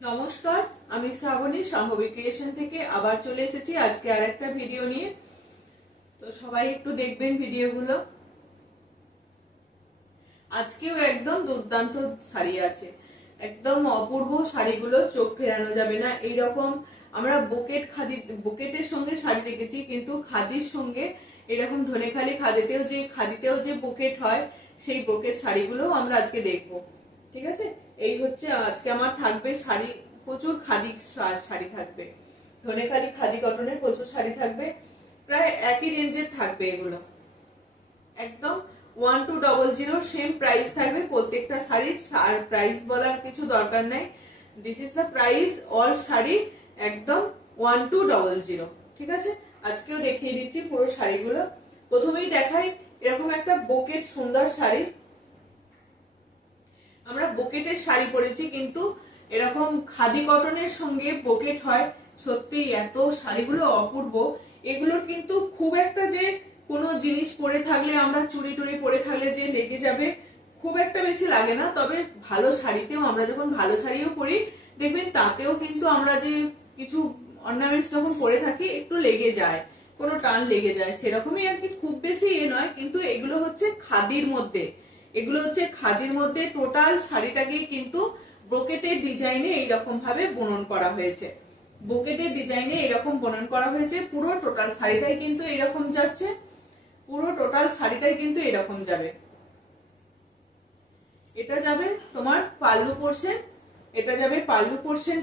নমস্কার, আমি শ্রাবণী সম্ভবী ক্রিয়েশন থেকে আবার চলে এসেছি আজকে আর একটা ভিডিও নিয়ে। তো সবাই একটু দেখবেন ভিডিওগুলো। আজকেও একদম দুর্দান্ত শাড়ি আছে, একদম অপূর্ব শাড়িগুলো, চোখ ফেরানো যাবে না। এইরকম আমরা বুকেটের সঙ্গে শাড়ি দেখেছি, কিন্তু খাদির সঙ্গে এরকম ধনেখালি খাদিতেও যে বুকেট হয়, সেই বুকেট শাড়িগুলো আমরা আজকে দেখবো। ঠিক আছে, এই হচ্ছে আজকে আমার থাকবে শাড়ি, প্রচুর খাদি শাড়ি থাকবে, ধনেখালি খাদি কটনের প্রচুর শাড়ি থাকবে, প্রায় একই রেঞ্জের থাকবে এগুলো। একদম 1200 সেম প্রাইস থাকবে প্রত্যেকটা শাড়ির। আর প্রাইস বলার কিছু দরকার নাই, this is the price all sari, একদম 1200। ঠিক আছে, আজকেও দেখিয়ে দিচ্ছি পুরো শাড়িগুলো। প্রথমেই দেখাই এরকম একটা বুকেট সুন্দর শাড়ি। আমরা বুকেটের শাড়ি পরেছি, কিন্তু এরকম খাদি কটনের সঙ্গে বুকেট হয়, সত্যি এত শাড়িগুলো অপূর্ব। এগুলোর কিন্তু খুব একটা যে কোনো জিনিস পরে থাকলে, আমরা চুড়ি টুড়ি পরে থাকলে যে লেগে যাবে, খুব একটা বেশি লাগে না। তবে ভালো শাড়িতেও, আমরা যখন ভালো শাড়িও পরি দেখবেন, তাতেও কিন্তু আমরা যে কিছু অর্নামেন্টস যখন পরে থাকি একটু লেগে যায়, কোনো টান লেগে যায়, সেরকমই আর কি, খুব বেশি নয়। কিন্তু এগুলো হচ্ছে খাদির মধ্যে, টোটাল শাড়িটাকে কিন্তু ব্রোকেটের ডিজাইনে এইরকম ভাবে বুনন করা হয়েছে। পুরো টোটাল শাড়িটাই কিন্তু এরকম যাচ্ছে, এরকম যাবে। এটা যাবে তোমার pallu portion,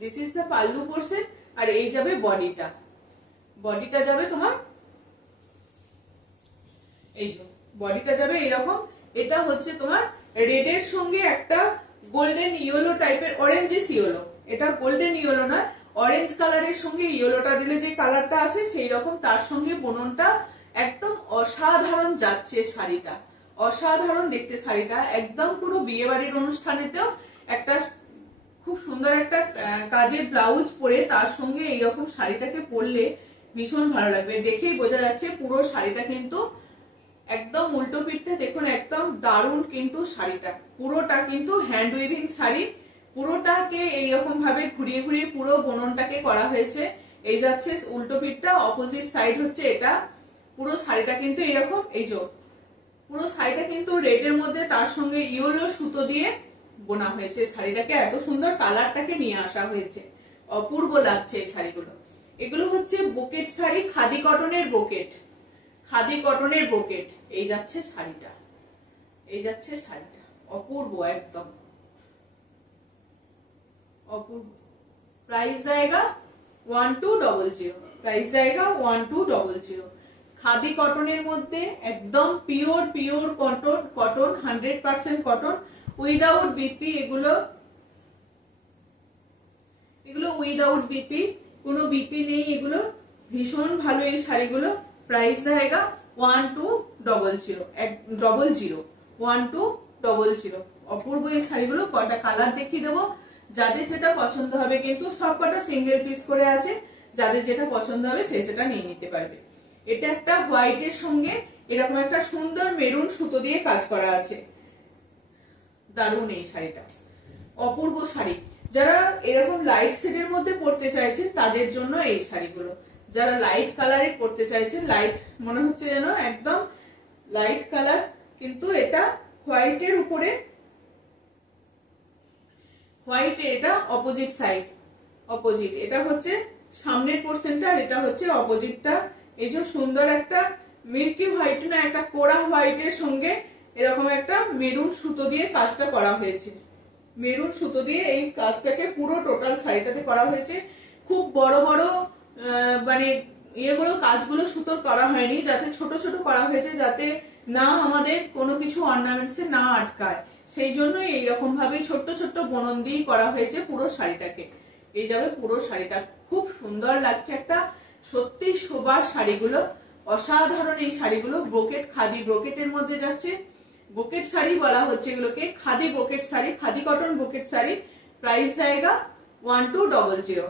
this is the pallu portion. আর এই যাবে বডিটা যাবে তোমার, এই যে বডিটা যাবে এরকম। এটা হচ্ছে তোমার রেডের সঙ্গে একটা গোল্ডেন ইয়েলো টাইপের, অরেঞ্জিস ইয়েলো, এটা গোল্ডেন ইয়েলো না, অরেঞ্জ কালারের সঙ্গে ইয়েলোটা দিলে যে কালারটা আসে সেই রকম, তার সঙ্গে বুননটা একদম অসাধারণ যাচ্ছে শাড়িটা, অসাধারণ দেখতে শাড়িটা। একদম পুরো বিয়ে বাড়ির অনুষ্ঠানেতেও একটা খুব সুন্দর একটা কাজের ব্লাউজ পরে তার সঙ্গে এইরকম শাড়িটাকে পরলে ভীষণ ভালো লাগবে। দেখেই বোঝা যাচ্ছে পুরো শাড়িটা কিন্তু একদম উল্টো পিঠটা দেখুন, একদম দারুণ কিন্তু শাড়িটা। পুরোটা কিন্তু হ্যান্ড উইভিং শাড়ি, পুরোটাকে এইরকম ভাবে ঘুরিয়ে ঘুরিয়ে পুরো বুননটাকে করা হয়েছে। এই যাচ্ছে উল্টো পিঠটা, অপোজিট সাইড হচ্ছে এটা। পুরো শাড়িটা কিন্তু এরকম, এই যে পুরো শাড়িটা কিন্তু রেডের মধ্যে তার সঙ্গে ইয়েলো সুতো দিয়ে বোনা হয়েছে। শাড়িটাকে এত সুন্দর কালারটাকে নিয়ে আসা হয়েছে, অপূর্ব লাগছে এই শাড়িগুলো। এগুলো হচ্ছে বুকেট শাড়ি, খাদি কটনের বুকেট। এই যাচ্ছে শাড়িটা, অপূর্ব, একদম অপূর্ব। প্রাইস জায়গা 1200, খাদি কটনের মধ্যে একদম pure cotton, 100% cotton, without BP. এগুলো উইদাউট বিপি, কোনো বিপি নেই। এগুলো ভীষণ ভালো এই শাড়িগুলো। প্রাইস জায়গা 1200, অপূর্ব এই শাড়িগুলো। কটা কালার দেখিয়ে দেবো, যাদের যেটা পছন্দ হবে, কিন্তু সব কটা সিঙ্গেল পিস করে আছে, যাদের যেটা পছন্দ হবে সে সেটা নিয়ে নিতে পারবে। এটা একটা হোয়াইটের সঙ্গে এরকম একটা সুন্দর মেরুন সুতো দিয়ে কাজ করা আছে, দারুণ এই শাড়িটা, অপূর্ব শাড়ি। যারা এরকম লাইট শেডের মধ্যে পড়তে চাইছেন তাদের জন্য এই শাড়িগুলো। যারা লাইট কালারে পড়তে চাইছেন, লাইট মনে হচ্ছে যেন একদম লাইট কালার, কিন্তু এটা হোয়াইটের উপরে, হোয়াইটে এটা অপোজিট সাইড, এটা হচ্ছে সামনের পোরশনটা, আর এটা হচ্ছে অপোজিটটা। এই যে সুন্দর একটা মিল্কি হোয়াইট না, একটা কোড়া হোয়াইটের সঙ্গে এরকম একটা মেরুন সুতো দিয়ে কাজটা করা হয়েছে। মেরুন সুতো দিয়ে এই কাজটাকে পুরো টোটাল শাড়িটাতে করা হয়েছে। খুব বড় বড় মানে কাজগুলো সুতোর করা হয়নি, যাতে ছোট ছোট করা হয়েছে, যাতে না আমাদের কোনো কিছু অর্নামেন্টসে না আটকায়। সেই জন্যই এইরকম ভাবে ছোট্ট ছোট্ট বুনন দিয়ে করা হয়েছে পুরো শাড়িটাকে। এই যাবে পুরো শাড়িটা, খুব সুন্দর লাগছে, একটা সত্যি শোবার শাড়িগুলো, অসাধারণ এই শাড়িগুলো। ব্রোকেট, খাদি ব্রোকেটের মধ্যে যাচ্ছে, ব্রোকেট শাড়ি বলা হচ্ছে এগুলোকে, khadi brocade sari, khadi cotton brocade sari. Price জায়গা 1200,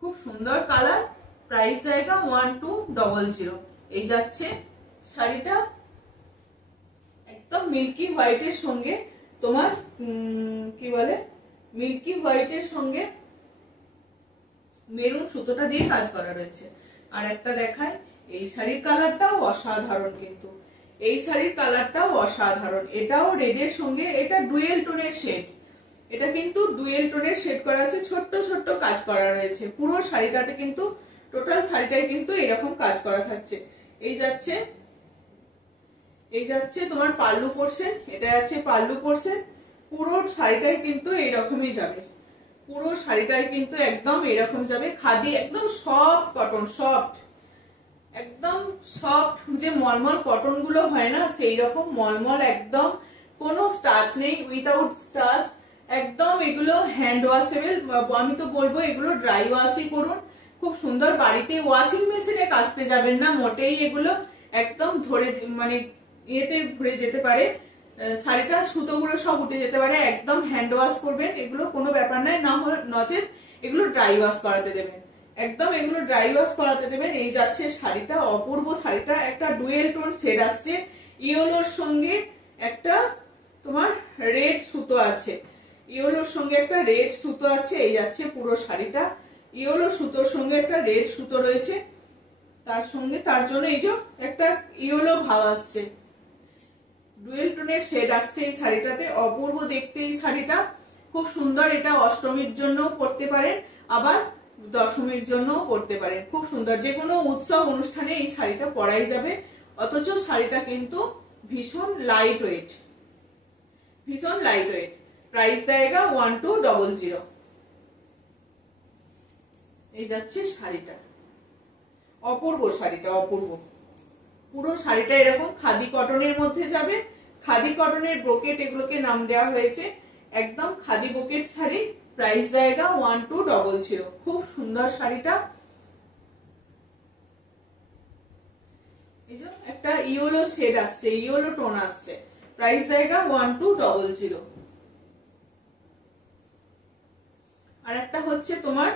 খুব সুন্দর কালার। প্রাইস জায়গা 1200। এই যাচ্ছে শাড়িটা একদম মিল্কি হোয়াইটের সঙ্গে তোমার কি বলে মিল্কি হোয়াইটের সঙ্গে মেরুন সুতোটা দিয়ে কাজ করা রয়েছে। আর একটা দেখায়, এই শাড়ির কালারটাও অসাধারণ, কিন্তু এই শাড়ির কালারটাও অসাধারণ। এটাও রেডের সঙ্গে, এটা ডুয়েল টোনের শেড, এটা কিন্তু ডুয়েল টোনের শেড করা আছে, ছোট্ট ছোট্ট কাজ করা রয়েছে পুরো শাড়িটাতে, কিন্তু টোটাল শাড়িটাই কিন্তু এরকম কাজ করা থাকছে। এই যাচ্ছে তোমার পাল্লু পোরশন, এটা আছে পাল্লু পোরশন। পুরো শাড়িটাই কিন্তু এইরকমই যাবে, পুরো শাড়িটাই কিন্তু একদম এরকম যাবে। খাদি একদম সফট কটন, সফট একদম সফট, যে মলমল কটন গুলো হয় না সেই রকম মলমল, একদম কোনো স্টাচ নেই, উইথাউট স্টাচ একদম। এগুলো হ্যান্ড ওয়াশেবল, আমি তো বলবো এগুলো ড্রাই ওয়াশই করুন, খুব সুন্দর। বাড়িতে ওয়াশিং মেশিনে কাচতে যাবেন না মোটেই, এগুলো একদম ধরে মানে ইয়েতে ঘুরে যেতে পারে, শাড়িটা সুতোগুলো সব উঠে যেতে পারে। একদম হ্যান্ড ওয়াশ করবেন, এগুলো কোনো ব্যাপার নয়, না নচেত এগুলো ড্রাই ওয়াশ করাতে দেবেন, একদম এগুলো ড্রাই ওয়াশ করাতে দেবেন। এই যাচ্ছে শাড়িটা, অপূর্ব শাড়িটা, একটা ডুয়েল টোন শেড আসছে, ইয়েলোর সঙ্গে একটা তোমার রেড সুতো আছে, ইয়েলোর সঙ্গে একটা রেড সুতো আছে। এই যাচ্ছে পুরো শাড়িটা, ইয়েলো সুতোর সঙ্গে একটা রেড সুতো রয়েছে তার সঙ্গে, তার জন্য এই যে একটা ইয়েলো ভাব আসছে, ডুয়েল টোনের শেড আসছে এই শাড়িটাতে। অপূর্ব দেখতে এই শাড়িটা, খুব সুন্দর। এটা অষ্টমীর জন্য পরতে পারেন, আবার দশমীর জন্য পরতে পারেন, খুব সুন্দর। যে কোনো উৎসব অনুষ্ঠানে এই শাড়িটা পরাই যাবে। অথচ শাড়িটা কিন্তু ভীষণ লাইট ওয়েট, ভীষণ লাইট ওয়েট। প্রাইস জায়গা 1200। এই যাচ্ছে শাড়িটা, অপূর্ব শাড়িটা, অপূর্ব। পুরো শাড়িটা এরকম খাদি কটনের মধ্যে যাবে, খাদি কটনের ব্রোকেট এগুলোকে নাম দেওয়া হয়েছে, একদম খাদি ব্রোকেট শাড়ি। প্রাইস জায়গা 1200। খুব সুন্দর শাড়িটা। এই যে একটা ইয়েলো শেড আসছে, ইয়েলো টোন আসছে, প্রাইস জায়গা 1200। আর একটা হচ্ছে তোমার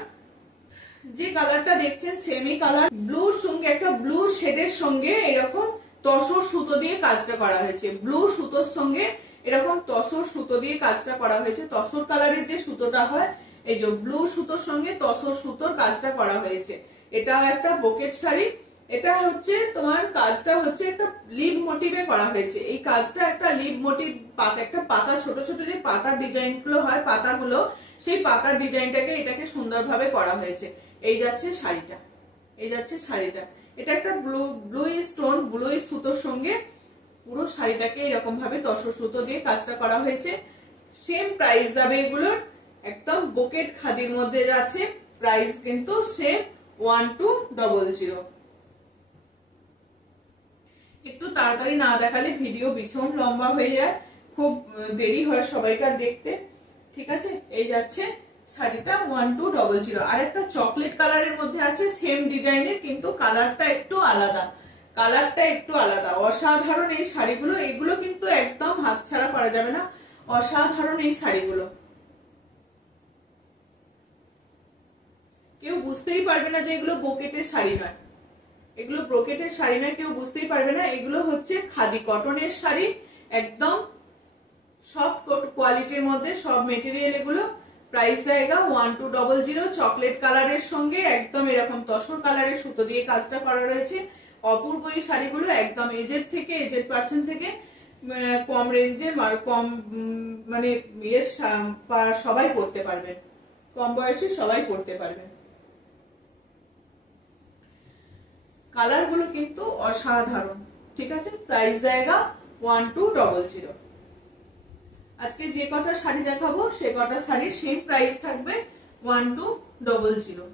যে কালারটা দেখছেন সেমি কালার, ব্লুর সঙ্গে একটা ব্লু শেডের সঙ্গে এরকম তসর সুতো দিয়ে কাজটা করা হয়েছে, ব্লু সুতোর সঙ্গে এরকম তসর সুতো দিয়ে কাজটা করা হয়েছে। তসর কালারের যে সুতোটা হয়, এই যে ব্লু সুতোর সঙ্গে তসর সুতোর কাজটা করা হয়েছে। এটাও একটা ব্রোকেট শাড়ি, এটা হচ্ছে তোমার কাজটা হচ্ছে একটা লিভ মোটিভে করা হয়েছে। এই কাজটা একটা লিভ মোটিভ, একটা পাতা, ছোট ছোট যে পাতার ডিজাইন গুলো হয়, পাতাগুলো, সেই পাতার ডিজাইনটাকে এটাকে সুন্দরভাবে করা হয়েছে। এই যাচ্ছে শাড়িটা, এই যাচ্ছে শাড়িটা। এটা একটা ব্লু স্টোন, ব্লু সুতোর সঙ্গে পুরো শাড়িটাকে এরকম ভাবে তসর সুতো দিয়ে কাজটা করা হয়েছে। সেম প্রাইস যাবে এগুলোর, একদম বুকেট খাদির মধ্যে যাচ্ছে, প্রাইস কিন্তু সেম 1200। একটু তাড়াতাড়ি না দেখালে ভিডিও ভীষণ লম্বা হয়ে যায়, খুব দেরি হয় সবাইকার দেখতে, ঠিক আছে। এই যাচ্ছে শাড়িটা 1200। আর একটা চকলেট কালারের মধ্যে আছে, সেম ডিজাইনের, কিন্তু কালারটা একটু আলাদা, কালারটা একটু আলাদা। অসাধারণ এই শাড়িগুলো, এগুলো কিন্তু একদম হাতছাড়া করা যাবে না, অসাধারণ এই শাড়িগুলো। কেউ বুঝতেই পারবে না যে এগুলো ব্রোকেটের শাড়ি নয়, এগুলো ব্রোকেটের শাড়ি নয়, কেউ বুঝতেই পারবে না। এগুলো হচ্ছে খাদি কটনের শাড়ি, একদম সব কোয়ালিটির মধ্যে, সব মেটেরিয়াল এগুলো। প্রাইস জায়গা 1200। চকলেট কালারের সঙ্গে একদম এরকম তসর কালারের সুতো দিয়ে কাজটা করা রয়েছে। অপূর্ব এই শাড়িগুলো, একদম এজেড থেকে, এজেড পার্সন থেকে কম রেঞ্জের, কম মানে সবাই পড়তে পারবেন, কম বয়সে সবাই পড়তে পারবেন। কালার গুলো কিন্তু অসাধারণ, ঠিক আছে। প্রাইস জায়গা 1200। আজকে যে কটা শাড়ি দেখাবো সে কটা শাড়ির সেম প্রাইস থাকবে 1200।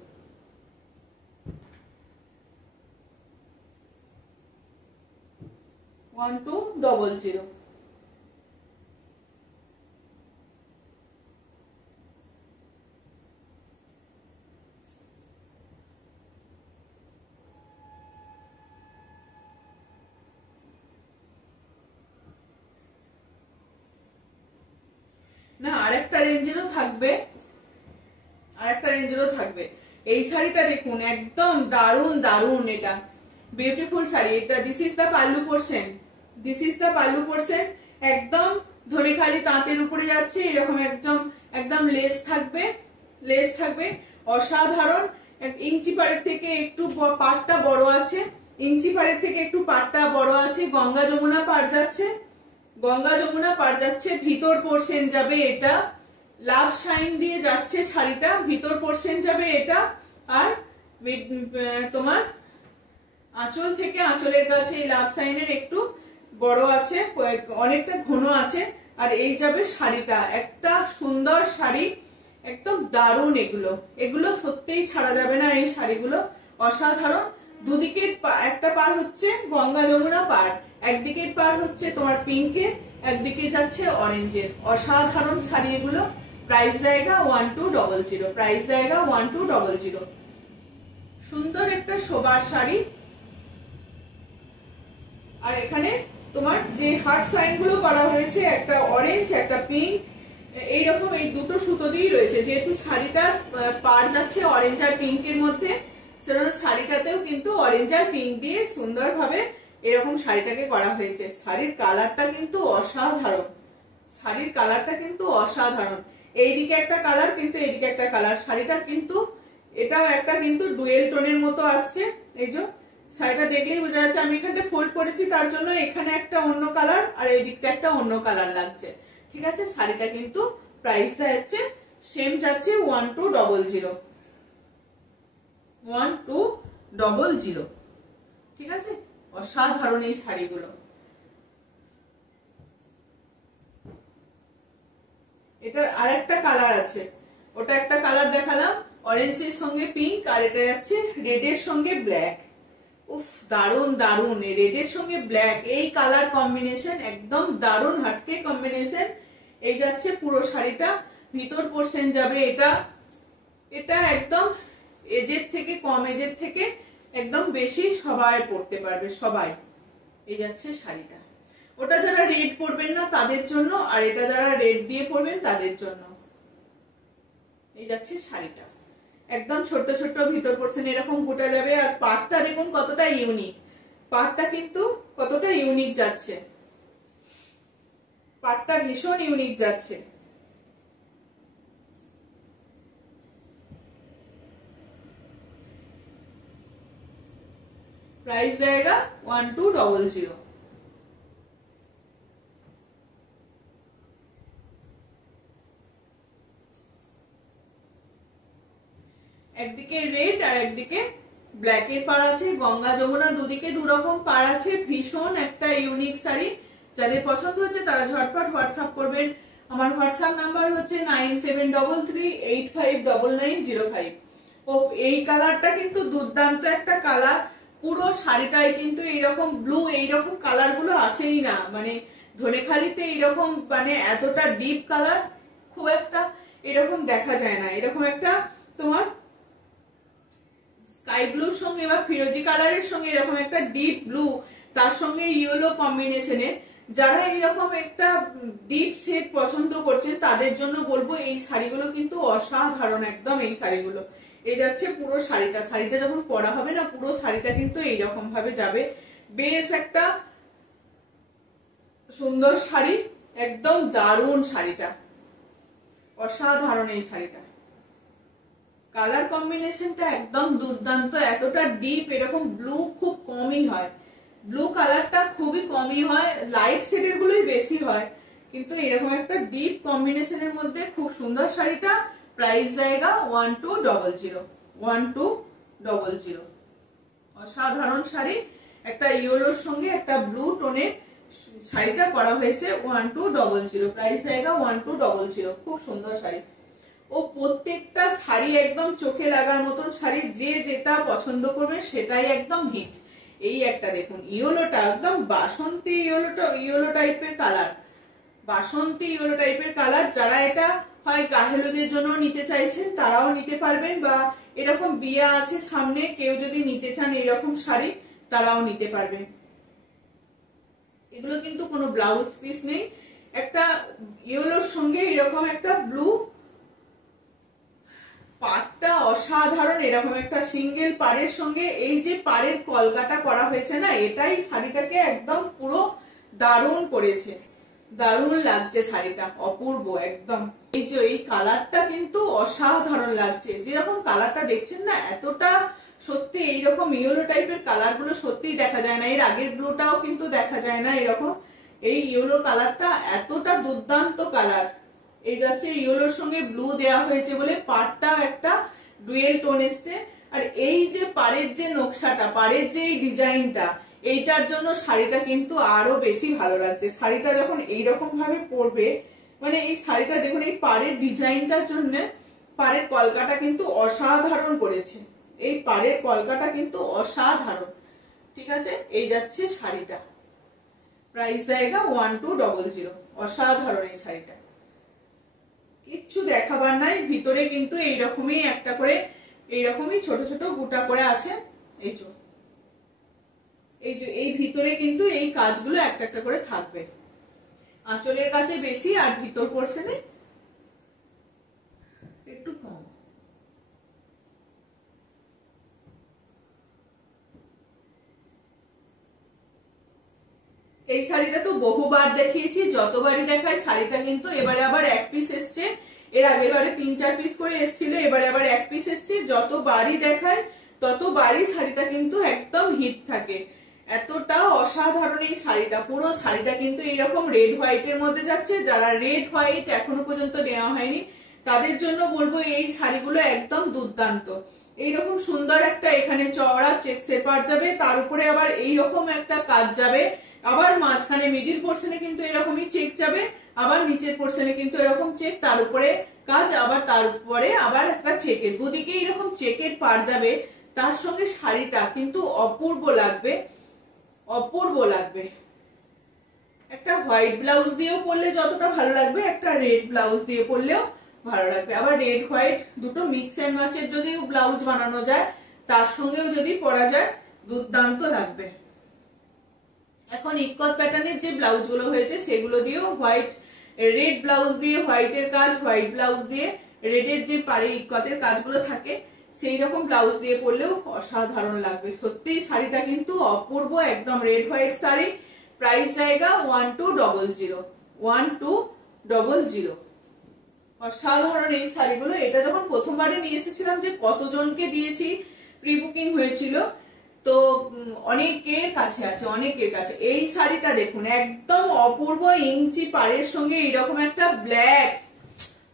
না, আরেকটা রেঞ্জেরও থাকবে, আরেকটা রেঞ্জেরও থাকবে। এই শাড়িটা দেখুন, একদম দারুন দারুন। এটা বিউটিফুল শাড়ি এটা। This is the pallu portion, this is the pallu portion. একদম ধনেখালি তাঁতের উপরে যাচ্ছে, এরকম একদম একদম লেস থাকবে, লেস থাকবে অসাধারণ। ইঞ্চি পাড়ের থেকে একটু পাড়টা বড় আছে, ইঞ্চি পাড়ের থেকে একটু পাড়টা বড় আছে। গঙ্গা যমুনা পাড় যাচ্ছে, গঙ্গা যমুনা পাড় যাচ্ছে। ভিতর পোরশন যাবে এটা, লাভ শাইন দিয়ে যাচ্ছে শাড়িটা, ভিতর পোরশন যাবে এটা। আর তোমার আঁচল থেকে আঁচলের কাছে এই লাভ সাইনের একটু বড় আছে, অনেকটা ঘন আছে। আর এই যাবে শাড়িটা, একটা সুন্দর শাড়ি, একদম দারুণ। এগুলো এগুলো সত্যিই ছাড়া যাবে না, এই শাড়িগুলো অসাধারণ। দুদিকে একটা পার হচ্ছে গঙ্গা যমুনা পার, একদিকের পার হচ্ছে তোমার পিঙ্কের, একদিকে যাচ্ছে অরেঞ্জের। অসাধারণ শাড়ি এগুলো। প্রাইস জায়গা 1200, প্রাইস জায়গা 1200। সুন্দর একটা শোবার শাড়ি। আর এখানে তোমার যে হার্ট সাইন গুলো করা হয়েছে, একটা অরেঞ্জ একটা পিঙ্ক, এইরকম এই দুটো সুতো দিয়ে রয়েছে। যেহেতু শাড়িটার পার যাচ্ছে অরেঞ্জ আর পিঙ্কের মধ্যে, সেজন্য শাড়িটাতেও কিন্তু অরেঞ্জ আর পিঙ্ক দিয়ে সুন্দরভাবে এরকম শাড়িটাকে করা হয়েছে। শাড়ির কালারটা কিন্তু অসাধারণ, শাড়ির কালারটা কিন্তু অসাধারণ। এইদিকে একটা কালার, কিন্তু এইদিকে একটা কালার। শাড়িটা কিন্তু এটাও একটা কিন্তু ডুয়েল টোনের মতো আসছে। এই যে শাড়িটা দেখলেই বোঝা যাচ্ছে, আমি এখানটা ফোল্ড করেছি তার জন্য এখানে একটা অন্য কালার আর এই দিকটা একটা অন্য কালার লাগছে। ঠিক আছে, শাড়িটা কিন্তু প্রাইস যাচ্ছে সেম, যাচ্ছে 1200, 1200। ঠিক আছে, অসাধারণ এই শাড়িগুলো। এটার আর একটা কালার আছে, ওটা একটা কালার দেখালাম অরেঞ্জের সঙ্গে পিঙ্ক, আর এটা যাচ্ছে রেডের সঙ্গে ব্ল্যাক। উফ, দারুন দারুন, রেডের সঙ্গে ব্ল্যাক এই কালার কম্বিনেশন একদম দারুন, হাটকে কম্বিনেশন। এই যাচ্ছে পুরো শাড়িটা। ভিতর পোরশন যাবে এটা, এটা একদম এজের থেকে কম এজের থেকে একদম বেশি সবাই পরতে পারবে, সবাই। এই যাচ্ছে শাড়িটা। ওটা যারা রেড পরবেন না তাদের জন্য, আর এটা যারা রেড দিয়ে পরবেন তাদের জন্য। এই যাচ্ছে শাড়িটা, একদম ছোট ছোট ভিতর পোরশন এরকম গোটা যাবে। আর পাটটা দেখুন কতটা ইউনিক, পাটটা কিন্তু কতটা ইউনিক যাচ্ছে, পাটটা ভীষণ ইউনিক যাচ্ছে। প্রাইস জায়গা 1200। একদিকে রেড আর একদিকে ব্ল্যাক এর পাড় আছে। গঙ্গা যমুনা দুদিকে দুরকম পাড় আছে। ভীষণ একটা ইউনিক শাড়ি। যাদের পছন্দ হচ্ছে তারা ঝটপট হোয়াটসঅ্যাপ করবেন। আমার হোয়াটসঅ্যাপ নাম্বার হচ্ছে 9733859905। ও এই কালারটা কিন্তু দুর্দান্ত একটা কালার। পুরো শাড়িটাই কিন্তু এইরকম ব্লু, এইরকম কালার গুলো আসেই না, মানে ধনেখালিতে এইরকম মানে এতটা ডিপ কালার খুব একটা এরকম দেখা যায় না। এরকম একটা তোমার স্কাই ব্লুর সঙ্গে বা ফিরোজি কালারের সঙ্গে এরকম একটা ডিপ ব্লু, তার সঙ্গে ইয়েলো কম্বিনেশনে যারা এরকম একটা ডিপ শেড পছন্দ করছেন তাদের জন্য বলবো এই শাড়িগুলো কিন্তু অসাধারণ একদম। এই শাড়িগুলো এই যাচ্ছে পুরো শাড়িটা, শাড়িটা যখন পরা হবে না পুরো শাড়িটা কিন্তু এইরকম ভাবে যাবে। বেশ একটা সুন্দর শাড়ি, একদম দারুণ শাড়িটা, অসাধারণ এই শাড়িটা। কালার কম্বিনেশনটা একদম দুর্দান্ত, এতটা ডিপ। এরকম ব্লু খুব কমই হয়, ব্লু কালারটা খুবই কমই হয়, লাইট শেডের গুলোই বেশি হয়, কিন্তু এরকম একটা ডিপ কম্বিনেশনের মধ্যে খুব সুন্দর শাড়িটা। প্রাইস জায়গা 1200, 1200। অসাধারণ শাড়ি, একটা ইয়েলোর সঙ্গে একটা ব্লু টোনের শাড়িটা করা হয়েছে 1200, প্রাইস জায়গা 1200। খুব সুন্দর শাড়ি। ও প্রত্যেকটা শাড়ি একদম চোখে লাগার মতন শাড়ি, যে যেটা পছন্দ করবে সেটাই একদম হিট। এই একটা দেখুন ইয়েলোটা একদম বাসন্তী ইয়েলো টাইপের কালার, বাসন্তী ইয়েলো টাইপের কালার। যারা এটা হয় গায়ে হলুদের জন্য নিতে চাইছেন তারাও নিতে পারবেন, বা এরকম বিয়ে আছে সামনে কেউ যদি নিতে চান এরকম শাড়ি তারাও নিতে পারবেন। এগুলো কিন্তু কোনো ব্লাউজ পিস নেই, একটা ইয়েলোর সঙ্গে এরকম একটা ব্লু পাড়টা অসাধারণ, এরকম একটা সিঙ্গেল পাড়ের সঙ্গে এই যে পাড়ের কলকাটা করা হয়েছে না, এটাই শাড়িটাকে একদম পুরো দারুণ করেছে, দারুণ লাগছে শাড়িটা, অপূর্ব একদম। এই যে এই কালারটা কিন্তু অসাধারণ লাগছে, যেরকম কালারটা দেখছেন না, এতটা সত্যি এইরকম ইয়েলো টাইপের কালার গুলো সত্যি দেখা যায় না। এর আগের ব্লুটাও কিন্তু দেখা যায় না এরকম, এই ইয়েলো কালারটা এতটা দুর্দান্ত কালার। এই যাচ্ছে ইয়েলোর সঙ্গে ব্লু দেওয়া হয়েছে বলে পাড়টাও একটা ডুয়েল টোন এসছে। আর এই যে পাড়ের যে নকশাটা, পাড়ের যে এই ডিজাইনটা, এইটার জন্য শাড়িটা কিন্তু আরো বেশি ভালো লাগছে। শাড়িটা যখন এইরকম ভাবে পরবে, মানে এই শাড়িটা দেখুন, এই পাড়ের ডিজাইনটার জন্য পাড়ের কলকাটা কিন্তু অসাধারণ করেছে, এই পাড়ের কলকাটা কিন্তু অসাধারণ। ঠিক আছে, এই যাচ্ছে শাড়িটা, প্রাইস জায়গা 1200। অসাধারণ এই শাড়িটা, কিচ্ছু দেখাবার নাই। ভিতরে কিন্তু এইরকমই একটা করে, এইরকমই ছোট ছোট বুটা করে আছে। এই যে এই ভিতরে কিন্তু এই কাজগুলো একটা একটা করে থাকবে, আঁচলের কাছে বেশি আর ভিতর পোরশনে একটু কম। এই শাড়িটা তো বহুবার দেখিয়েছি, যতবারই দেখাই শাড়িটা কিন্তু এবারে আবার এক পিস এসছে। এর আগের বারে 3-4 পিস করে এসেছিল, এবারে আবার এক পিস এসছে। যতবারই দেখায় ততবারই শাড়িটা কিন্তু একদম হিট থাকে, এতটা অসাধারণ এই শাড়িটা। পুরো শাড়িটা কিন্তু এইরকম রেড হোয়াইটের মধ্যে যাচ্ছে। যারা রেড হোয়াইট এখনো পর্যন্ত নেওয়া হয়নি তাদের জন্য বলবো এই শাড়িগুলো একদম দুর্দান্ত। এইরকম সুন্দর একটা এখানে চওড়া চেক সেপার যাবে, তার উপরে আবার এইরকম একটা কাজ যাবে, আবার মাঝখানে মিডিল পোর্শনে কিন্তু এরকমই চেক যাবে, আবার নিচের পোর্শনে কিন্তু এরকম চেক, তার উপরে কাজ, আবার তার উপরে আবার একটা চেকের, দুদিকে এরকম চেকের পার যাবে। তার সঙ্গে শাড়িটা কিন্তু অপূর্ব লাগবে, অপূর্ব লাগবে। একটা হোয়াইট ব্লাউজ দিয়েও পরলে যতটা ভালো লাগবে, একটা রেড ব্লাউজ দিয়ে পরলেও ভালো লাগবে। আবার রেড হোয়াইট দুটো মিক্স এন্ড ম্যাচের যদি ব্লাউজ বানানো যায়, তার সঙ্গেও যদি পরা যায়, দুর্দান্ত লাগবে। এখন ইকত প্যাটার্নের যে ব্লাউজ গুলো হয়েছে সেগুলো দিয়েও হোয়াইট রেড ব্লাউজ দিয়ে হোয়াইটের কাজ, হোয়াইট ব্লাউজ দিয়ে রেডের যে পারে ইকতের কাজগুলো থাকে, সেই রকম ব্লাউজ দিয়ে পরলেও অসাধারণ লাগবে। সত্যি শাড়িটা কিন্তু অপূর্ব, একদম রেড হোয়াইট শাড়ি। প্রাইস জায়গা 1200, 1200। অসাধারণ এই শাড়িগুলো। এটা যখন প্রথমবারে নিয়ে এসেছিলাম, যে কতজনকে দিয়েছি, প্রি বুকিং হয়েছিল, তো অনেকের কাছে আছে, অনেকের কাছে। এই শাড়িটা দেখুন, একদম অপূর্ব ইঞ্চি পাড়ের সঙ্গে এরকম একটা ব্ল্যাক,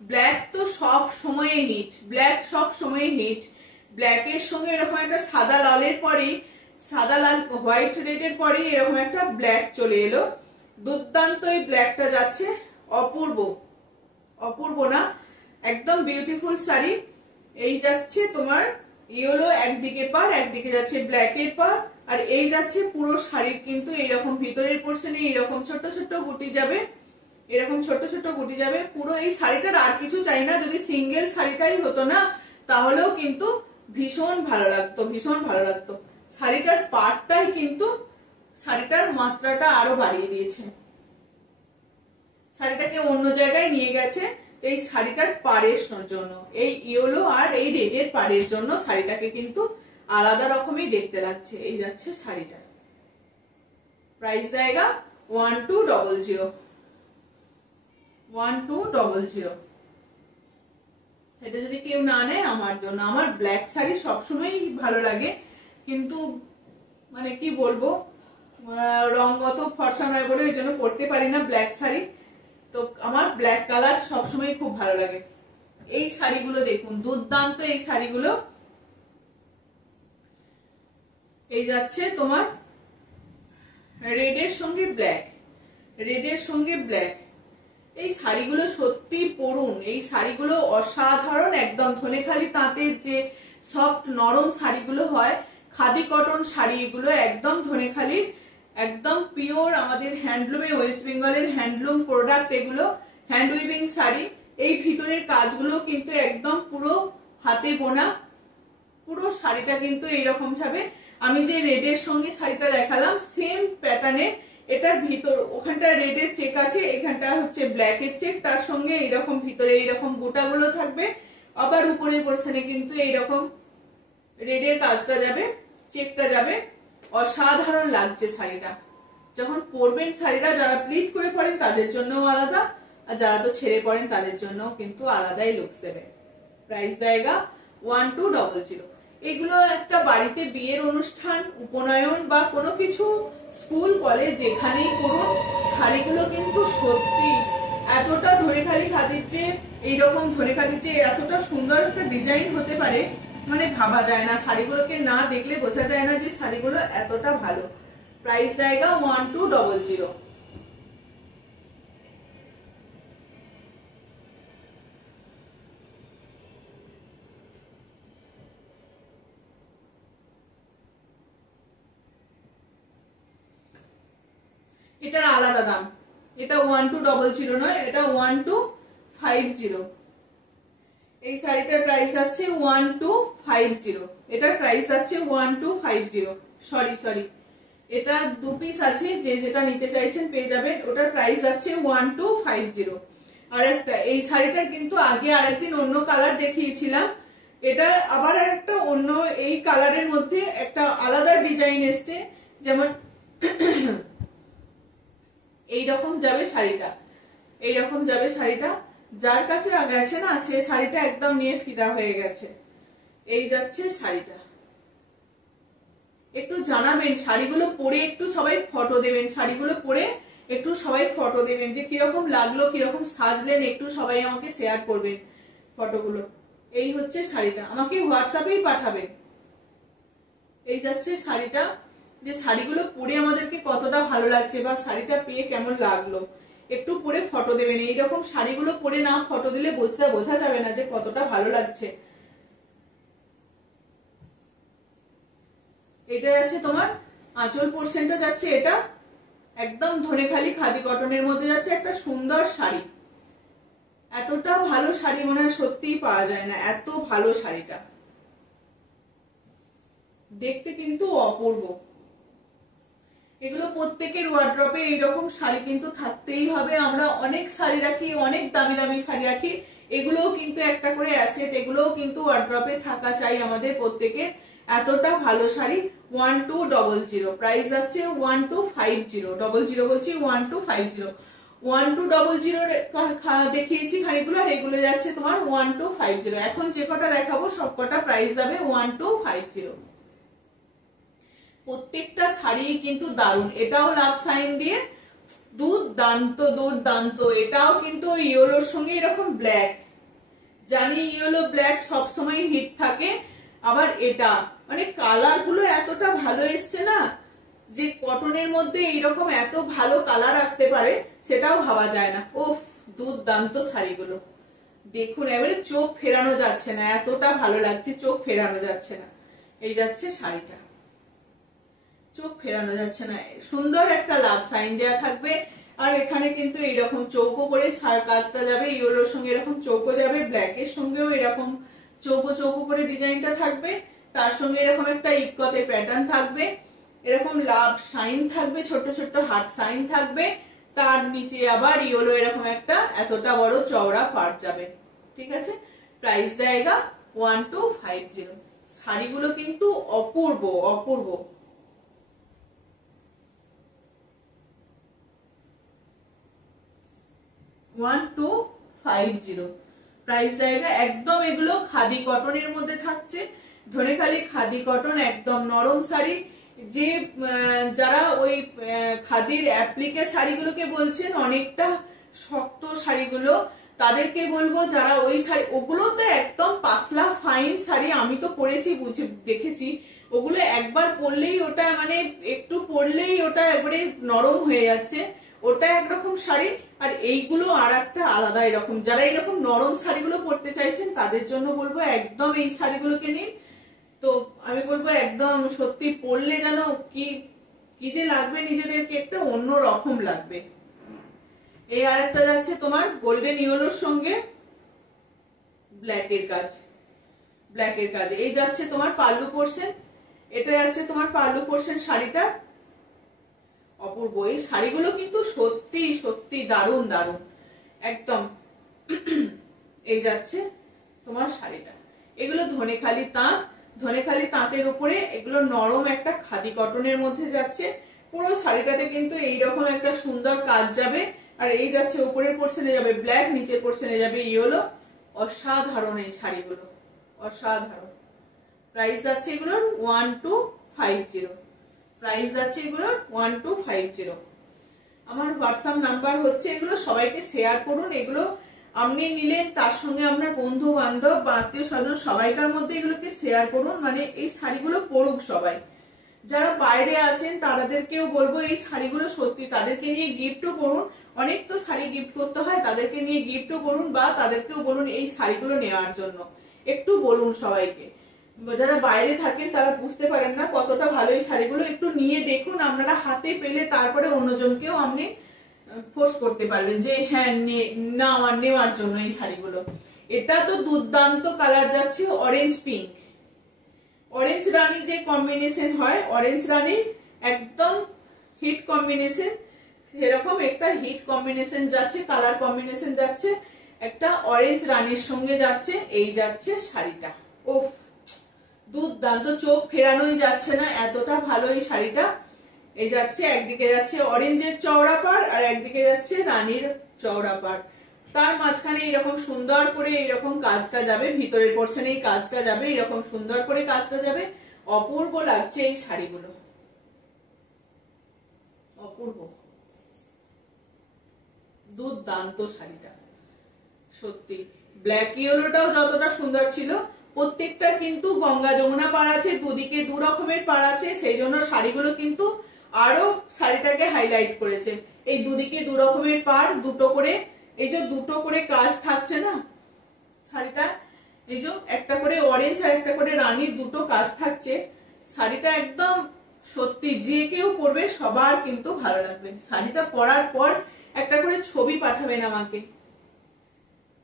ব্ল্যাক তো সব সময় হিট, ব্ল্যাক সব সময় হিট। ব্ল্যাকের সঙ্গে এরকম একটা সাদা লালের পরে, সাদা লাল হোয়াইট রেডের পরে এরকম একটা ব্ল্যাক চলে এলো, দুর্দান্ত এই ব্ল্যাকটা যাচ্ছে, অপূর্ব, অপূর্ব না, একদম বিউটিফুল শাড়ি। এই যাচ্ছে তোমার ইয়েলো একদিকে পার, একদিকে যাচ্ছে ব্ল্যাকের পার, আর এই যাচ্ছে পুরো শাড়ির কিন্তু এইরকম ভিতরের পোর্শনে এইরকম ছোট ছোট গুটি যাবে, এরকম ছোট ছোট গুটি যাবে। পুরো এই শাড়িটার আর কিছু চাই না। যদি সিঙ্গেল শাড়িটাই হতো না, তাহলেও কিন্তু ভীষণ ভালো লাগতো, ভীষণ ভালো লাগতো। শাড়িটার পাড়টাই কিন্তু শাড়িটার মাত্রাটা আরো বাড়িয়ে দিয়েছে, শাড়িটাকে অন্য জায়গায় নিয়ে গেছে এই শাড়িটার পাড়ের জন্য। এই ইয়েলো আর এই রেডের পাড়ের জন্য শাড়িটাকে কিন্তু আলাদা রকমই দেখতে লাগছে। এই যাচ্ছে শাড়িটা, প্রাইস জায়গা 1200, 1200। এটা যদি কেউ না নেয় আমার জন্য। আমার ব্ল্যাক শাড়ি সবসময় ভালো লাগে, কিন্তু মানে কি বলবো, রং অত ফর্সা নয় বলে ওই জন্য পরতে পারি না ব্ল্যাক শাড়ি। তো আমার ব্ল্যাক কালার সবসময় খুব ভালো লাগে। এই শাড়িগুলো দেখুন, দুর্দান্ত এই শাড়িগুলো। এই যাচ্ছে তোমার রেডের সঙ্গে ব্ল্যাক, রেডের সঙ্গে ব্ল্যাক। এই শাড়িগুলো সত্যি পরুন, এই শাড়িগুলো অসাধারণ। একদম ধনেখালি তাঁতের যে সফট নরম শাড়িগুলো হয়, খাদি কটন শাড়ি, এগুলো একদম ধনেখালির, একদম পিওর আমাদের হ্যান্ডলুমে, ওয়েস্ট বেঙ্গলের হ্যান্ডলুম প্রোডাক্ট এগুলো, হ্যান্ড উইভিং শাড়ি। এই ভিতরের কাজগুলো কিন্তু একদম পুরো হাতে বোনা। পুরো শাড়িটা কিন্তু এইরকম যাবে। আমি যে রেডের সঙ্গে শাড়িটা দেখালাম, সেম প্যাটার্নের, এটার ভিতর ওখানটা রেডের চেক আছে, এখানটা হচ্ছে ব্ল্যাকের চেক, তার সঙ্গে এইরকম ভিতরে এইরকম গোটাগুলো থাকবে, আবার উপরের পোর্শনে কিন্তু এইরকম রেডের কাজটা যাবে, চেকটা যাবে। অসাধারণ লাগছে শাড়িটা। যখন পরবেন শাড়িটা, যারা প্লিট করে পরেন তাদের জন্যও আলাদা, আর যারা তো ছেড়ে পরেন তাদের জন্য কিন্তু আলাদাই লুকস দেবে। প্রাইস জায়গা 1200। এগুলো একটা বাড়িতে বিয়ের অনুষ্ঠান, উপনয়ন বা কোনো কিছু, স্কুল কলেজ যেখানেই করুন, শাড়িগুলো কিন্তু সত্যি এতটা ধনেখালি খাদির যে, এইরকম ধনেখালির যে এতটা সুন্দর একটা ডিজাইন হতে পারে, মানে ভাবা যায় না। শাড়িগুলোকে না দেখলে বোঝা যায় না যে শাড়িগুলো এতটা ভালো। প্রাইস জায়গা 1200। এটার আলাদা দাম, এটা 1200 নয়, এটা 1250। এই শাড়িটার প্রাইস আছে 1250। এটার প্রাইস আছে 1250। সরি, এটা দু পিস আছে, যে যেটা নিতে চাইছেন পেয়ে যাবেন। ওটার প্রাইস আছে 1250। আর একটা এই শাড়িটার কিন্তু আগে আরেকদিন অন্য কালার দেখিয়েছিলাম, এটা আবার একটা অন্য এই কালারের মধ্যে একটা আলাদা ডিজাইন এসছে। যেমন এইরকম যাবে শাড়িটা, এইরকম যাবে শাড়িটা। যার কাছে গেছে না, সে শাড়িটা একদম নিয়ে ফিদা হয়ে গেছে। এই যাচ্ছে শাড়িটা। একটু জানাবেন শাড়িগুলো পরে, একটু সবাই ফটো দেবেন, শাড়িগুলো পরে একটু সবাই ফটো দেবেন যে কিরকম লাগলো, কিরকম সাজলেন, একটু সবাই আমাকে শেয়ার করবেন ফটোগুলো। এই হচ্ছে শাড়িটা, আমাকে হোয়াটসঅ্যাপেই পাঠাবেন। এই যাচ্ছে শাড়িটা, যে শাড়িগুলো পরে আমাদেরকে কতটা ভালো লাগছে বা শাড়িটা পেয়ে কেমন লাগলো, একটু পরে ফটো দেবেন। এইরকম শাড়িগুলো পরে না ফটো দিলে বোঝা যাবে না যে কতটা ভালো লাগছে। এটা যাচ্ছে তোমার আঁচল পোর্শনটা যাচ্ছে, এটা একদম ধনেখালি খাদি কটনের মধ্যে যাচ্ছে একটা সুন্দর শাড়ি। এতটা ভালো শাড়ি মনে হয় সত্যিই পাওয়া যায় না, এত ভালো শাড়িটা দেখতে কিন্তু অপূর্ব। এগুলো প্রত্যেকের ওয়ার্ড্রপে এইরকম শাড়ি কিন্তু থাকতেই হবে। আমরা অনেক শাড়ি রাখি, অনেক দামি দামি শাড়ি রাখি, এগুলোও কিন্তু একটা করে অ্যাসেট, এগুলোও কিন্তু ওয়ার্ড্রপে থাকা চাই আমাদের প্রত্যেকের। এতটা ভালো শাড়ি 1200। প্রাইস আছে 1250, 00 বলছি 1250। 1200 দেখিয়েছি খানিকগুলো, আর এগুলো যাচ্ছে তোমার 1250। এখন যে কটা দেখাবো সব কটা প্রাইস যাবে 1250। প্রত্যেকটা শাড়ি কিন্তু দারুন। এটাও লাভ সাইন দিয়ে দুর্দান্ত। এটাও কিন্তু ইয়েলোর সঙ্গে এরকম ব্ল্যাক, জানি ইয়েলো ব্ল্যাক সবসময় হিট থাকে। আবার এটা মানে কালার গুলো এতটা ভালো এসছে না, যে কটনের মধ্যে এইরকম এত ভালো কালার আসতে পারে সেটাও ভাবা যায় না। ও দুর্দান্ত শাড়িগুলো দেখুন, এবারে চোখ ফেরানো যাচ্ছে না, এতটা ভালো লাগছে, চোখ ফেরানো যাচ্ছে না। এই যাচ্ছে শাড়িটা, চোখ ফেরানো যাচ্ছে না। সুন্দর একটা লাভ সাইন দেওয়া থাকবে, আর এখানে কিন্তু এইরকম চৌকো করে কাজটা যাবে, ইয়েলোর সঙ্গে এরকম চৌকো যাবে, ব্ল্যাকের সঙ্গেও এরকম চৌকো করে ডিজাইনটা থাকবে। তার সঙ্গে এরকম একটা ইকতের প্যাটার্ন থাকবে, এরকম লাভ সাইন থাকবে, ছোট ছোট হার্ট সাইন থাকবে। তার নিচে আবার ইয়েলো এরকম একটা এতটা বড় চওড়া পাড় যাবে। ঠিক আছে, প্রাইস জায়গা 1250। শাড়িগুলো কিন্তু অপূর্ব। 1250 প্রাইস জায়গা। একদম এগুলো খাদি কটনের মধ্যে থাকছে, ধনেখালি খাদি কটন, একদম নরম শাড়ি। যে যারা ওই খাদির অ্যাপ্লিকে শাড়িগুলোকে বলছেন অনেকটা শক্ত শাড়িগুলো, তাদেরকে বলবো যারা ওই শাড়ি, ওগুলো তো একদম পাতলা ফাইন শাড়ি, আমি তো পরেছি, বুঝে দেখেছি। ওগুলো একবার পরলেই ওটা মানে একটু পরলেই ওটা একবারে নরম হয়ে যাচ্ছে, ওটা একরকম শাড়ি। আর এইগুলো আর একটা আলাদা এরকম। যারা এরকম নরম শাড়িগুলো পরতে চাইছেন তাদের জন্য বলবো একদম এই শাড়িগুলোকে নিন। তো আমি বলবো একদম সত্যি পরলে যেন কি যে লাগবে, নিজেদেরকে একটা অন্য রকম লাগবে। এই আরেকটা যাচ্ছে তোমার গোল্ডেন ইয়েলোর সঙ্গে ব্ল্যাকের কাজ। এই যাচ্ছে তোমার পাল্লু পোর্শন, এটা যাচ্ছে তোমার পাল্লু পোর্শন। শাড়িটা অপূর্ব। এই শাড়িগুলো কিন্তু সত্যি দারুণ একদম। এই যাচ্ছে তোমার শাড়িটা। এগুলো ধনেখালি তাঁত, ধনেখালি তাঁতের উপরে এগুলো নরম একটা খাদি কটনের মধ্যে যাচ্ছে। পুরো শাড়িটাতে কিন্তু এইরকম একটা সুন্দর কাজ যাবে। আর এই যাচ্ছে উপরের পোর্শনে যাবে ব্ল্যাক, নিচের পোর্শনে যাবে ইয়েলো। অসাধারণ এই শাড়িগুলো, অসাধারণ। প্রাইস যাচ্ছে এগুলোর 1250। প্রাইস যাচ্ছে এগুলোর 1250। আমার হোয়াটসঅ্যাপ নাম্বার হচ্ছে, এগুলো সবাইকে শেয়ার করুন। এগুলো আপনি নিলেন, তার সঙ্গে আপনার বন্ধু বান্ধব বা আত্মীয় স্বজন সবাইকার মধ্যে এগুলোকে শেয়ার করুন, মানে এই শাড়িগুলো পরুক সবাই। যারা বাইরে আছেন তাদেরকেও বলবো এই শাড়িগুলো সত্যি তাদেরকে নিয়ে গিফটও করুন। অনেক তো শাড়ি গিফট করতে হয়, তাদেরকে নিয়ে গিফটও করুন বা তাদেরকেও বলুন এই শাড়িগুলো নেওয়ার জন্য। একটু বলুন সবাইকে। যারা বাইরে থাকেন তারা বুঝতে পারেন না কতটা ভালো এই শাড়িগুলো, একটু নিয়ে দেখুন। আপনারা হাতে পেলে তারপরে অন্যজনকেও আপনি ফোর্স করতে পারবেন যে হ্যাঁ নেওয়ার জন্য এই শাড়িগুলো। এটা তো দুর্দান্ত কালার যাচ্ছে অরেঞ্জ পিঙ্ক, অরেঞ্জ রানী যে কম্বিনেশন হয়, অরেঞ্জ রানীর একদম হিট কম্বিনেশন, সেরকম একটা হিট কম্বিনেশন যাচ্ছে, কালার কম্বিনেশন যাচ্ছে, একটা অরেঞ্জ রানীর সঙ্গে যাচ্ছে এই যাচ্ছে শাড়িটা। ওফ দুর্দান্ত, চোখ ফেরানোই যাচ্ছে না, এতটা ভালো এই শাড়িটা। এই যাচ্ছে একদিকে যাচ্ছে অরেঞ্জের চওড়া পাড় আর একদিকে যাচ্ছে রানীর চওড়া পাড়, তার মাঝখানে এরকম সুন্দর করে এরকম কাজটা যাবে, ভিতরের পোর্শনে এই কাজটা যাবে, এরকম সুন্দর করে কাজটা যাবে। অপূর্ব লাগছে এই শাড়িগুলো, অপূর্ব, দুর্দান্ত শাড়িটা সত্যি। ব্ল্যাক ইয়েলোটাও যতটা সুন্দর ছিল, প্রত্যেকটা কিন্তু গঙ্গা যমুনা পাড় আছে, দুদিকে দু রকমের পাড় আছে, সেই জন্য শাড়িগুলো কিন্তু আরো শাড়িটাকে হাইলাইট করেছে। এই দুদিকে দু রকমের পাড়, দুটো করে, এই যে দুটো করে কাজ থাকছে না শাড়িটা, এই যে একটা করে অরেঞ্জ আর একটা করে রানীর দুটো কাজ থাকছে। শাড়িটা একদম সত্যি যে কেউ পরবে সবার কিন্তু ভালো লাগবে। শাড়িটা পরার পর একটা করে ছবি পাঠাবেন আমাকে,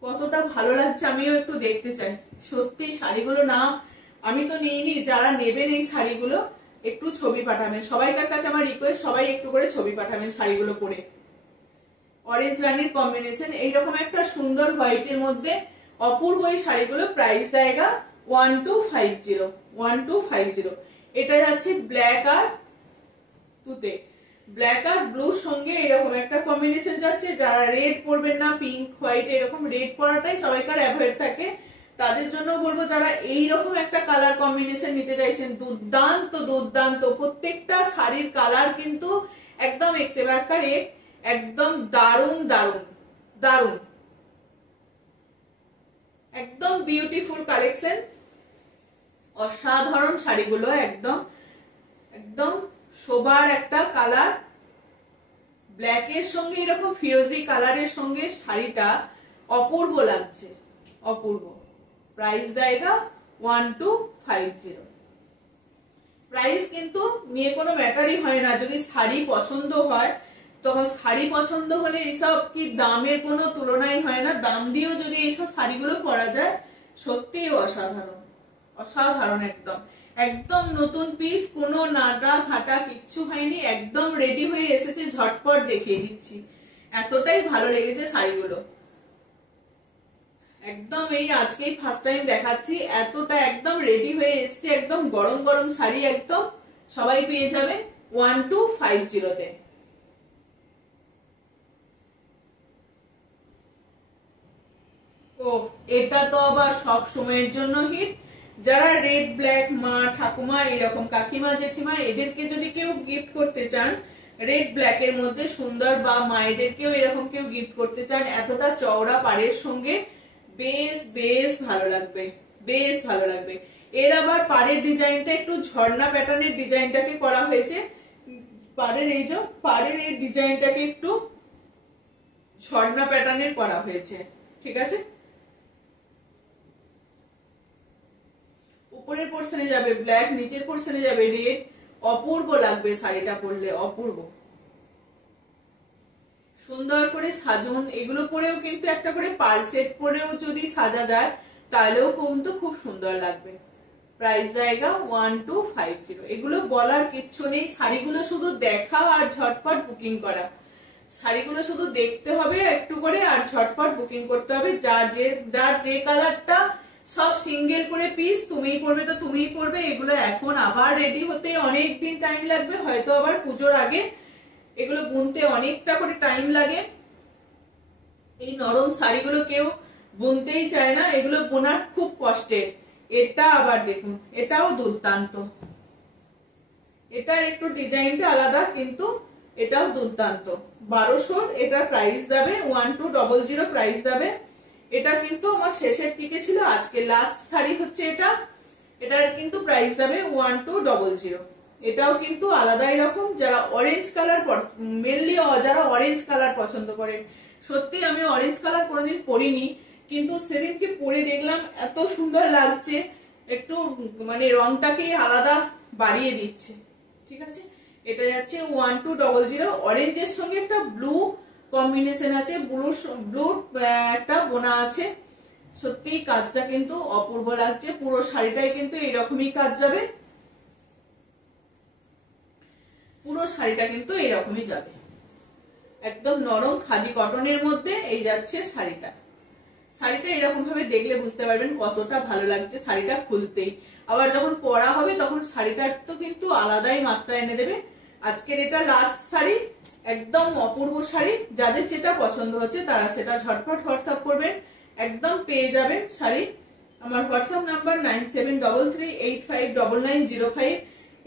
কতটা ভালো লাগছে আমিও একটু দেখতে চাই। সত্যি শাড়িগুলো না, আমি তো নিইনি, যারা নেবেন এই শাড়িগুলো একটু ছবি পাঠাবেন। সবাইকার কাছে আমার রিকোয়েস্ট, সবাই একটু করে ছবি পাঠাবেন শাড়িগুলো পরে। অরেঞ্জ রানীর কম্বিনেশন, এইরকম একটা সুন্দর হোয়াইটের মধ্যে অপূর্ব এই শাড়িগুলো। প্রাইস জায়গা 1250, 1250। এটা যাচ্ছে ব্ল্যাক আর তুতে, ব্ল্যাক আর ব্লুর সঙ্গে এরকম একটা কম্বিনেশন যাচ্ছে। যারা রেড পরবেন না, পিঙ্ক হোয়াইট এরকম রেড পরাটাই সবাইকার অ্যাভয়েড থাকে, তাদের জন্য বলবো যারা এইরকম একটা কালার কম্বিনেশন নিতে চাইছেন, দুর্দান্ত দুর্দান্ত। প্রত্যেকটা শাড়ির কালার কিন্তু একদম এক্সেবারকার একদম দারুন দারুন দারুন, একদম বিউটিফুল কালেকশন, অসাধারণ শাড়িগুলো, একদম একদম শোবার একটা কালার। ব্ল্যাকের সঙ্গে এরকম ফিরোজি কালারের সঙ্গে শাড়িটা অপূর্ব লাগছে, অপূর্ব। প্রাইস জায়গা 1250। প্রাইস কিন্তু নিয়ে কোনো ম্যাটারই হয় না, যদি শাড়ি পছন্দ হয় তখন শাড়ি পছন্দ হলে এইসব কি দামের কোনো তুলনাই হয় না। দাম দিয়েও যদি এইসব শাড়িগুলো পরা যায় সত্যিই অসাধারণ, অসাধারণ। একদম একদম নতুন পিস, কোনো নাটা ঘাটা কিচ্ছু হয়নি, একদম রেডি হয়ে এসেছে, ঝটপট দেখিয়ে দিচ্ছি। এতটাই ভালো লেগেছে শাড়িগুলো, একদম এই আজকেই ফার্স্ট টাইম দেখাচ্ছি, এতটা একদম রেডি হয়ে এসছে, একদম গরম গরম শাড়ি একদম সবাই পেয়ে যাবে 1250-তে। ও এটা তো আবার সব সময়ের জন্য হিট। যারা রেড ব্ল্যাক মা ঠাকুমা এরকম কাকিমা জেঠিমা এদেরকে যদি কেউ গিফট করতে চান রেড ব্ল্যাক এর মধ্যে সুন্দর, বা মায়েদেরকেও এরকম কেউ গিফট করতে চান এতটা চওড়া পাড়ের সঙ্গে, বেশ বেশ ভালো লাগবে, বেশ ভালো লাগবে। এর আবার পাড়ের ডিজাইনটা একটু ঝর্ণা প্যাটার্নের ডিজাইনটাকে করা হয়েছে, পাড়ের এই যে পাড়ের এই ডিজাইনটাকে একটু ঝর্ণা প্যাটার্নের করা হয়েছে, ঠিক আছে। উপরের পোর্শনে যাবে ব্ল্যাক, নিচের পোর্শনে যাবে রেড, অপূর্ব লাগবে শাড়িটা পরলে, অপূর্ব। সুন্দর করে সাজুন, এগুলো পরেও কিন্তু একটা করে পার্ল সেট পরেও যদি সাজা যায় তাহলেও কিন্তু খুব সুন্দর লাগবে। প্রাইস জায়গা 1250। এগুলো বলার কিচ্ছু নেই, শাড়িগুলো শুধু দেখা আর ঝটপট বুকিং করা। শাড়িগুলো শুধু দেখতে হবে একটু করে আর ঝটপট বুকিং করতে হবে। যার যে কালারটা সব সিঙ্গেল করে পিস, তুমিই পরবে তো তুমিই পরবে। এগুলো এখন আবার রেডি হতে অনেক দিন টাইম লাগবে, হয়তো আবার পুজোর আগে। এগুলো বুনতে অনেকটা করে টাইম লাগে। এই নরম শাড়িগুলো কেউ বুনতেই চায় না, এগুলো বোনার খুব কষ্টের। এটা আবার দেখুন, এটাও দুর্দান্ত। এটার একটু ডিজাইনটা আলাদা, কিন্তু এটাও দুর্দান্ত। 1200 এটার প্রাইস যাবে, 1200 প্রাইস যাবে। এটা কিন্তু আমার শেষের দিকে ছিল, আজকে লাস্ট শাড়ি হচ্ছে এটা। এটার কিন্তু প্রাইস যাবে 1200। এটাও কিন্তু আলাদাই রকম। যারা অরেঞ্জ কালার, মেনলি যারা অরেঞ্জ কালার পছন্দ করেন, সত্যি আমি অরেঞ্জ কালার কোনোদিন পরিনি, কিন্তু সেদিনকে পরে দেখলাম এত সুন্দর লাগছে, একটু মানে রংটাকে আলাদা বাড়িয়ে দিচ্ছে। ঠিক আছে, এটা যাচ্ছে 1200। অরেঞ্জের সঙ্গে একটা ব্লু কম্বিনেশন আছে, ব্লু একটা বোনা আছে। সত্যি কাজটা কিন্তু অপূর্ব লাগছে। পুরো শাড়িটাই কিন্তু এইরকমই কাজ যাবে, পুরো শাড়িটা কিন্তু এইরকমই যাবে। একদম নরম খাদি কটনের মধ্যে এই যাচ্ছে শাড়িটা। শাড়িটা এরকম ভাবে দেখলে বুঝতে পারবেন কতটা ভালো লাগছে শাড়িটা খুলতেই। আবার যখন পরা হবে তখন শাড়িটার তো কিন্তু আলাদাই মাত্রা এনে দেবে। আজকের এটা লাস্ট শাড়ি, একদম অপূর্ব শাড়ি। যাদের যেটা পছন্দ হচ্ছে তারা সেটা ঝটপট হোয়াটসঅ্যাপ করবেন, একদম পেয়ে যাবেন শাড়ি। আমার হোয়াটসঅ্যাপ নাম্বার 9733859905।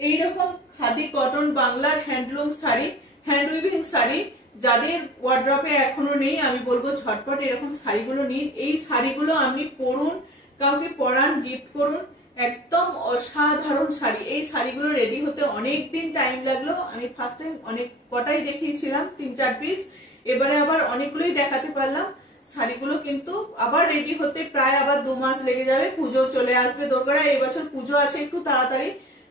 এইরকম খাদি কটন বাংলার handloom sari, hand weaving sari যাদের ওয়ার্ড্রপে এখনো নেই, আমি বলবো ঝটপট এরকম শাড়িগুলো নিন। এই শাড়িগুলো আপনি পরুন, কাউকে পরান, গিফট করুন, একদম অসাধারণ শাড়ি। এই শাড়িগুলো রেডি হতে অনেক দিন টাইম লাগলো। আমি ফার্স্ট টাইম অনেক কটাই দেখিয়েছিলাম, 3-4 পিস, এবারে আবার অনেকগুলোই দেখাতে পারলাম। শাড়িগুলো কিন্তু আবার রেডি হতে প্রায় আবার 2 মাস লেগে যাবে। পুজো চলে আসবে দোরগোড়ায়, এবছর পুজো আছে একটু তাড়াতাড়ি।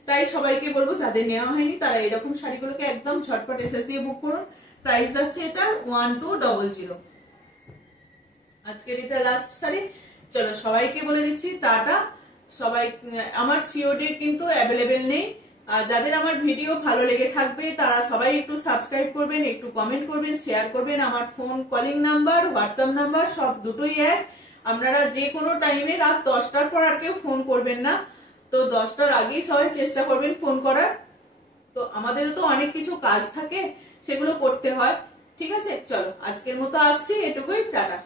তাই সবাইকে বলবো যাদের নেওয়া হয়নি তারা এরকম শাড়িগুলোকে একদম ঝটপট এসএস দিয়ে বুক করুন। প্রাইস যাচ্ছে এটা 1200। আজকের এটা লাস্ট শাড়ি। চলো সবাইকে বলে দিচ্ছি টাটা। সবাই, আমার সিওডি কিন্তু অ্যাভেলেবেল নেই। যাদের আমার ভিডিও ভালো লেগে থাকবে তারা সবাই একটু সাবস্ক্রাইব করবেন, একটু কমেন্ট করবেন, শেয়ার করবেন। আমার phone calling number, WhatsApp number সব দুটোই এক। আপনারা যে কোনো টাইমে রাত 10টার পর আর কেউ ফোন করবেন না, তো 10টার আগেই সবাই চেষ্টা করবেন ফোন করার। তো আমাদেরও তো অনেক কিছু কাজ থাকে, সেগুলো করতে হয়। ঠিক আছে, চলো আজকের মতো আসছি, এটুকুই, টাটা।